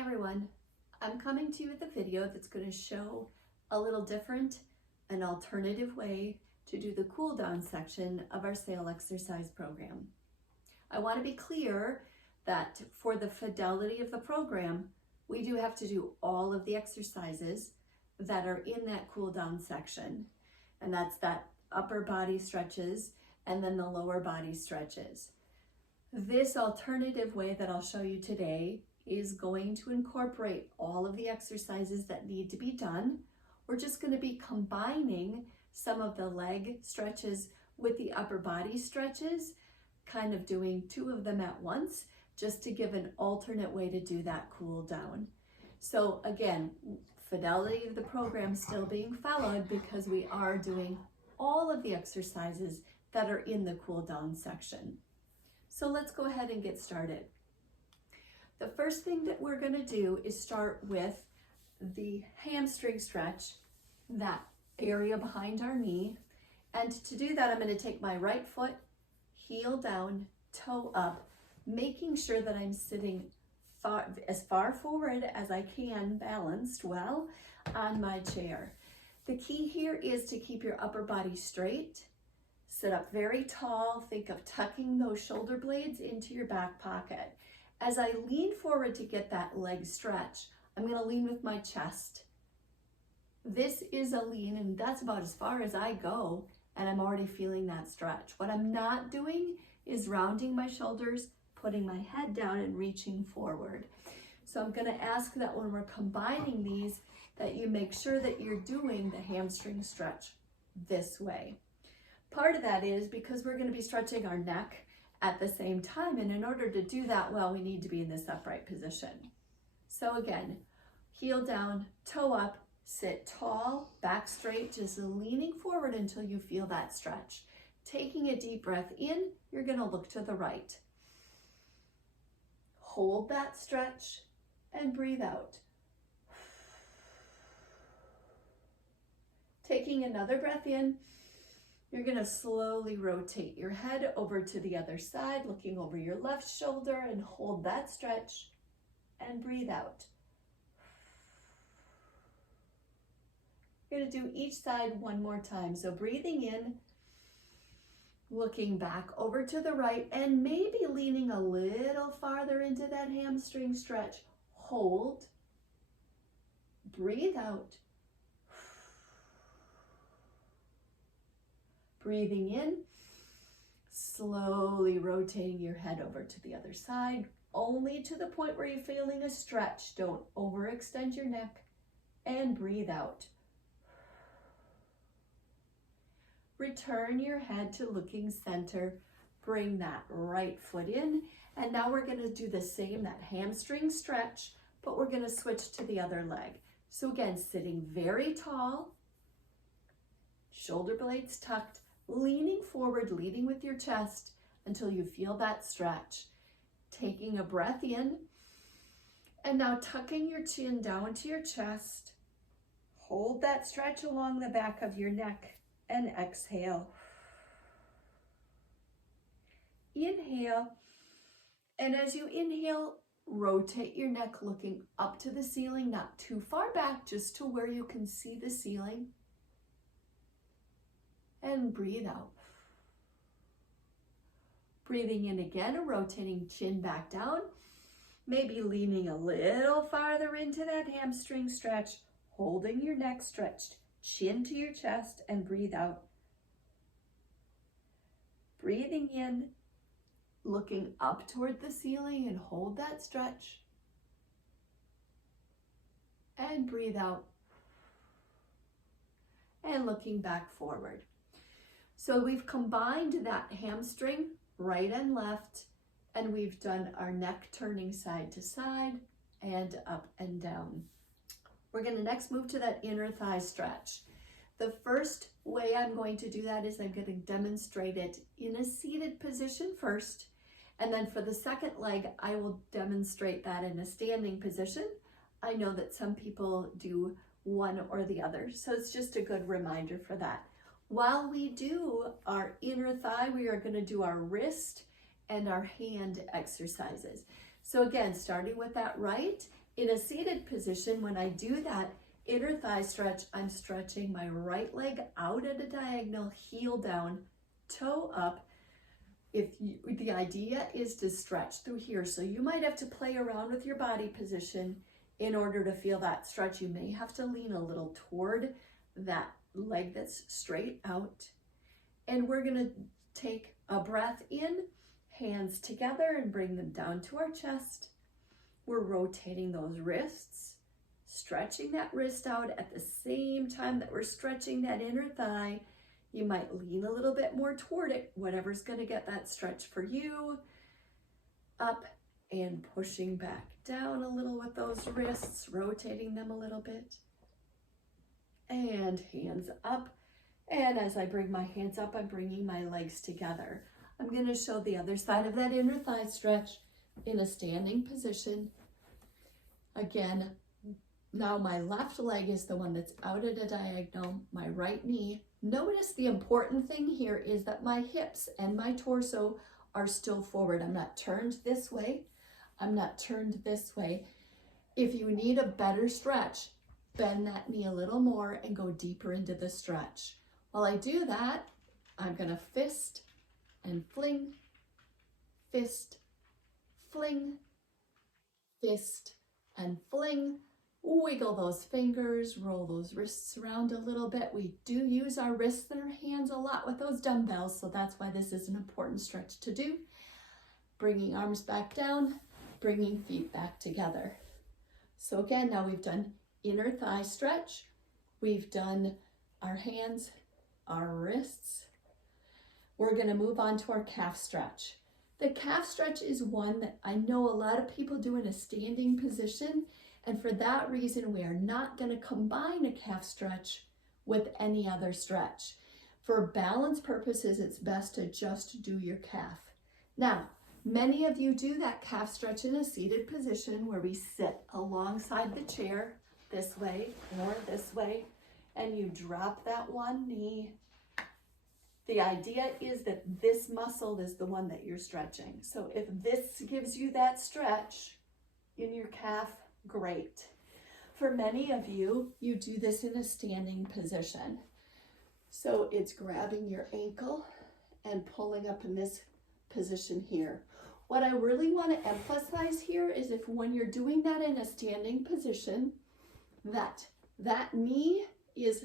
Hi everyone, I'm coming to you with a video that's going to show a little different and alternative way to do the cool down section of our sail exercise program. I want to be clear that for the fidelity of the program, we do have to do all of the exercises that are in that cool down section, and that's that upper body stretches and then the lower body stretches. This alternative way that I'll show you today is going to incorporate all of the exercises that need to be done. We're just going to be combining some of the leg stretches with the upper body stretches, kind of doing two of them at once, just to give an alternate way to do that cool down. So again, fidelity of the program still being followed because we are doing all of the exercises that are in the cool down section. So let's go ahead and get started. The first thing that we're going to do is start with the hamstring stretch, that area behind our knee. And to do that, I'm going to take my right foot, heel down, toe up, making sure that I'm sitting as far forward as I can, balanced well on my chair. The key here is to keep your upper body straight. Sit up very tall. Think of tucking those shoulder blades into your back pocket. As I lean forward to get that leg stretch, I'm going to lean with my chest. This is a lean, and that's about as far as I go, and I'm already feeling that stretch. What I'm not doing is rounding my shoulders, putting my head down and reaching forward. So I'm going to ask that when we're combining these, that you make sure that you're doing the hamstring stretch this way. Part of that is because we're going to be stretching our neck at the same time, and in order to do that well, we need to be in this upright position. So again, heel down, toe up, sit tall, back straight, just leaning forward until you feel that stretch. Taking a deep breath in, you're going to look to the right. Hold that stretch and breathe out. Taking another breath in, you're going to slowly rotate your head over to the other side, looking over your left shoulder, and hold that stretch and breathe out. You're going to do each side one more time. So breathing in, looking back over to the right, and maybe leaning a little farther into that hamstring stretch. Hold, breathe out. Breathing in, slowly rotating your head over to the other side, only to the point where you're feeling a stretch. Don't overextend your neck, and breathe out. Return your head to looking center. Bring that right foot in, and now we're going to do the same, that hamstring stretch, but we're going to switch to the other leg. So again, sitting very tall, shoulder blades tucked, leaning forward, leading with your chest until you feel that stretch. Taking a breath in, and now tucking your chin down to your chest. Hold that stretch along the back of your neck and exhale. Inhale, and as you inhale, rotate your neck looking up to the ceiling, not too far back, just to where you can see the ceiling. And breathe out. Breathing in again, rotating chin back down, maybe leaning a little farther into that hamstring stretch, holding your neck stretched, chin to your chest, and breathe out. Breathing in, looking up toward the ceiling, and hold that stretch. And breathe out. And looking back forward. So we've combined that hamstring, right and left, and we've done our neck turning side to side and up and down. We're going to next move to that inner thigh stretch. The first way I'm going to do that is I'm going to demonstrate it in a seated position first, and then for the second leg, I will demonstrate that in a standing position. I know that some people do one or the other, so it's just a good reminder for that. While we do our inner thigh, we are going to do our wrist and our hand exercises. So again, starting with that right, In a seated position, when I do that inner thigh stretch, I'm stretching my right leg out at a diagonal, heel down, toe up. The idea is to stretch through here, so you might have to play around with your body position in order to feel that stretch. You may have to lean a little toward that leg that's straight out. And we're gonna take a breath in, hands together, and bring them down to our chest. We're rotating those wrists, stretching that wrist out at the same time that we're stretching that inner thigh. You might lean a little bit more toward it, whatever's gonna get that stretch for you. Up and pushing back down a little with those wrists, rotating them a little bit. And hands up. And as I bring my hands up, I'm bringing my legs together. I'm gonna show the other side of that inner thigh stretch in a standing position. Again, now my left leg is the one that's out at a diagonal, my right knee. Notice the important thing here is that my hips and my torso are still forward. I'm not turned this way. I'm not turned this way. If you need a better stretch, bend that knee a little more and go deeper into the stretch. While I do that, I'm gonna fist and fling, fist, fling, fist, and fling. Wiggle those fingers, roll those wrists around a little bit. We do use our wrists and our hands a lot with those dumbbells, so that's why this is an important stretch to do. Bringing arms back down, bringing feet back together. So again, now we've done inner thigh stretch. We've done our hands, our wrists. We're gonna move on to our calf stretch. The calf stretch is one that I know a lot of people do in a standing position, and for that reason, we are not gonna combine a calf stretch with any other stretch. For balance purposes, it's best to just do your calf. Now, many of you do that calf stretch in a seated position where we sit alongside the chair this way or this way, and you drop that one knee. The idea is that this muscle is the one that you're stretching. So if this gives you that stretch in your calf, great. For many of you, you do this in a standing position. So it's grabbing your ankle and pulling up in this position here. What I really want to emphasize here is if when you're doing that in a standing position, that knee is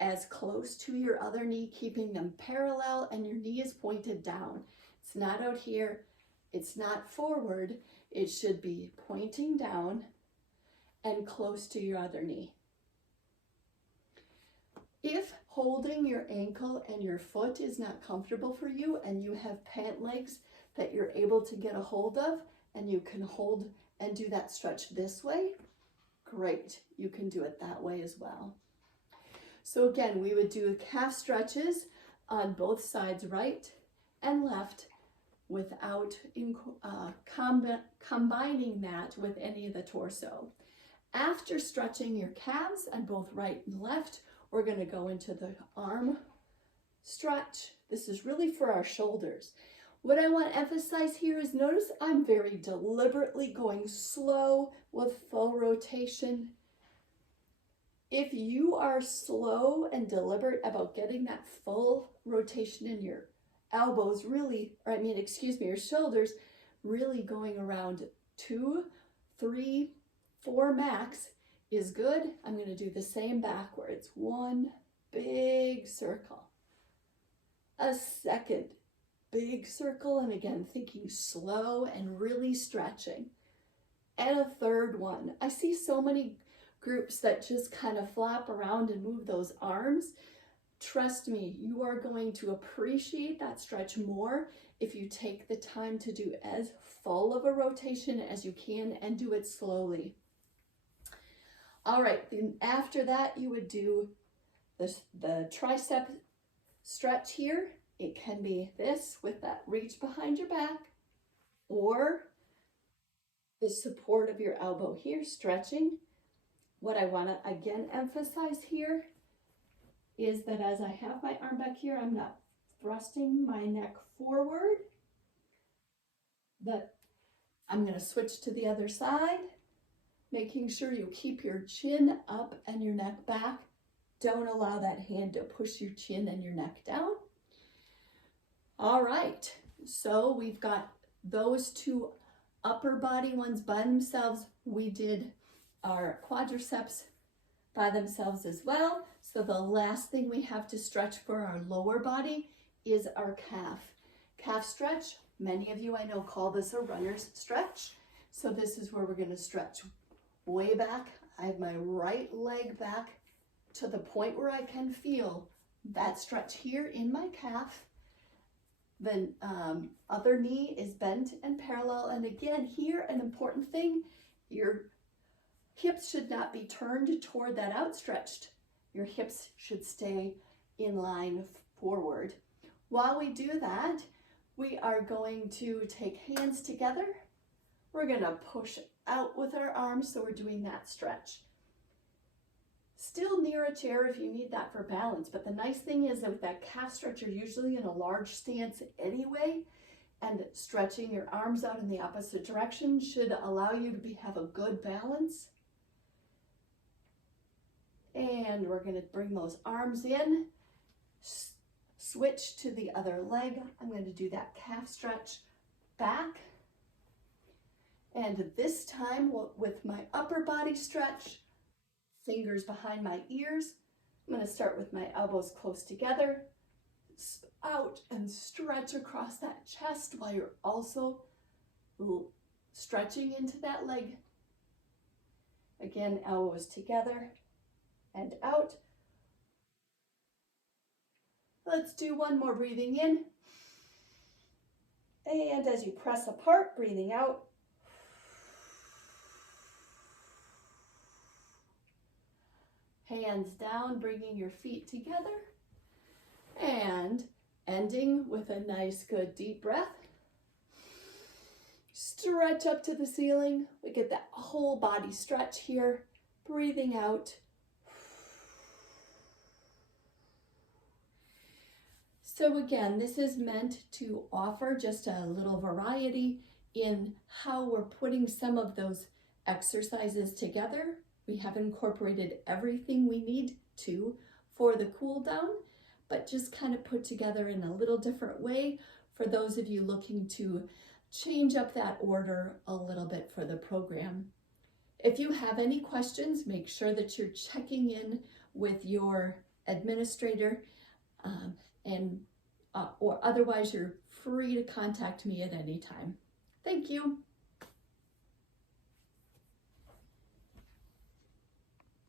as close to your other knee, keeping them parallel, and your knee is pointed down. It's not out here, it's not forward, it should be pointing down and close to your other knee. If holding your ankle and your foot is not comfortable for you and you have pant legs that you're able to get a hold of and you can hold and do that stretch this way, great, you can do it that way as well. So again, we would do calf stretches on both sides, right and left, without combining that with any of the torso. After stretching your calves on both right and left, we're going to go into the arm stretch. This is really for our shoulders. What I want to emphasize here is notice I'm very deliberately going slow with full rotation. If you are slow and deliberate about getting that full rotation in your elbows really, your shoulders really going around 2, 3, 4 max is good. I'm going to do the same backwards. 1 big circle. A second big circle, and again, thinking slow and really stretching. And a third one. I see so many groups that just kind of flap around and move those arms. Trust me, you are going to appreciate that stretch more if you take the time to do as full of a rotation as you can and do it slowly. All right, then after that, you would do the tricep stretch here. It can be this with that reach behind your back, or the support of your elbow here, stretching. What I want to again emphasize here is that as I have my arm back here, I'm not thrusting my neck forward. That I'm going to switch to the other side. making sure you keep your chin up and your neck back. Don't allow that hand to push your chin and your neck down. All right, so we've got those two upper body ones by themselves. We did our quadriceps by themselves as well. So the last thing we have to stretch for our lower body is our calf. Calf stretch, many of you I know call this a runner's stretch. So this is where we're going to stretch way back. I have my right leg back to the point where I can feel that stretch here in my calf. The other knee is bent and parallel. And again, here, an important thing, your hips should not be turned toward that outstretched. Your hips should stay in line forward. While we do that, we are going to take hands together. We're going to push out with our arms, so we're doing that stretch. Still near a chair if you need that for balance, but the nice thing is that with that calf stretch, you're usually in a large stance anyway, and stretching your arms out in the opposite direction should allow you to have a good balance. And we're going to bring those arms in, switch to the other leg. I'm going to do that calf stretch back. And this time with my upper body stretch, fingers behind my ears. I'm going to start with my elbows close together, out and stretch across that chest while you're also stretching into that leg. Again, elbows together and out. Let's do one more, breathing in. And as you press apart, breathing out. Hands down, bringing your feet together. And ending with a nice, good, deep breath. Stretch up to the ceiling. We get that whole body stretch here. Breathing out. So again, this is meant to offer just a little variety in how we're putting some of those exercises together. We have incorporated everything we need to for the cool down, but just kind of put together in a little different way for those of you looking to change up that order a little bit for the program. If you have any questions, make sure that you're checking in with your administrator, or otherwise you're free to contact me at any time. Thank you.